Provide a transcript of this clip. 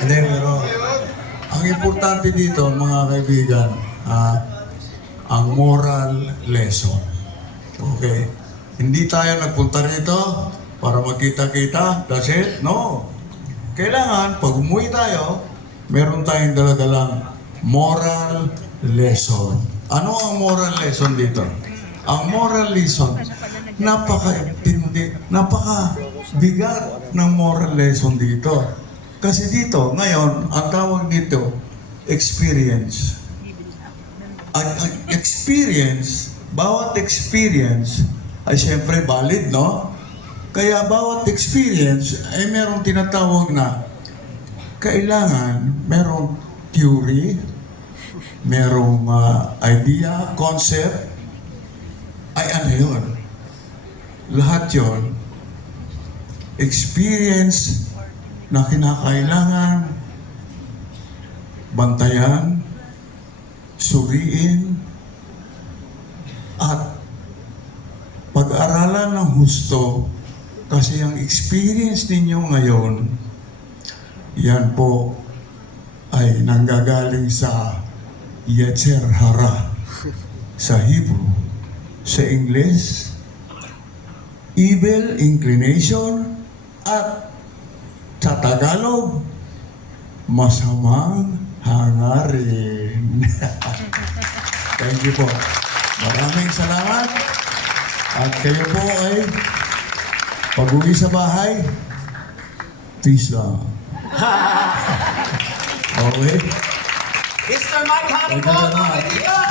Hindi, pero ang importante dito, mga kaibigan, ang moral lesson. Okay? Hindi tayo nagpunta rito para magkita-kita. That's it? No. Kailangan, pag umuwi tayo, meron tayong daladalang moral lesson. Ano ang moral lesson dito? Ang moral lesson, napaka-intindi, napaka-bigat ng moral lesson dito. Kasi dito, ngayon, ang tawag dito, experience. Ang experience, bawat experience, ay siyempre valid, no? Kaya bawat experience ay merong tinatawag na kailangan merong theory, merong idea, concept, ay ano yun? Lahat yun, experience na kinakailangan bantayan, suriin, at pag-aralan ng husto kasi ang experience ninyo ngayon, yan po ay nanggagaling sa Yetzer Hara sa Hebrew. Sa English, evil inclination, at sa Tagalog, masamang hangarin. Thank you po. Maraming salamat. At kayo po ay pag-uwi sa bahay, peace lang. Okay? Mr. Mike Happy Thank you po, very mga much. kaibigan!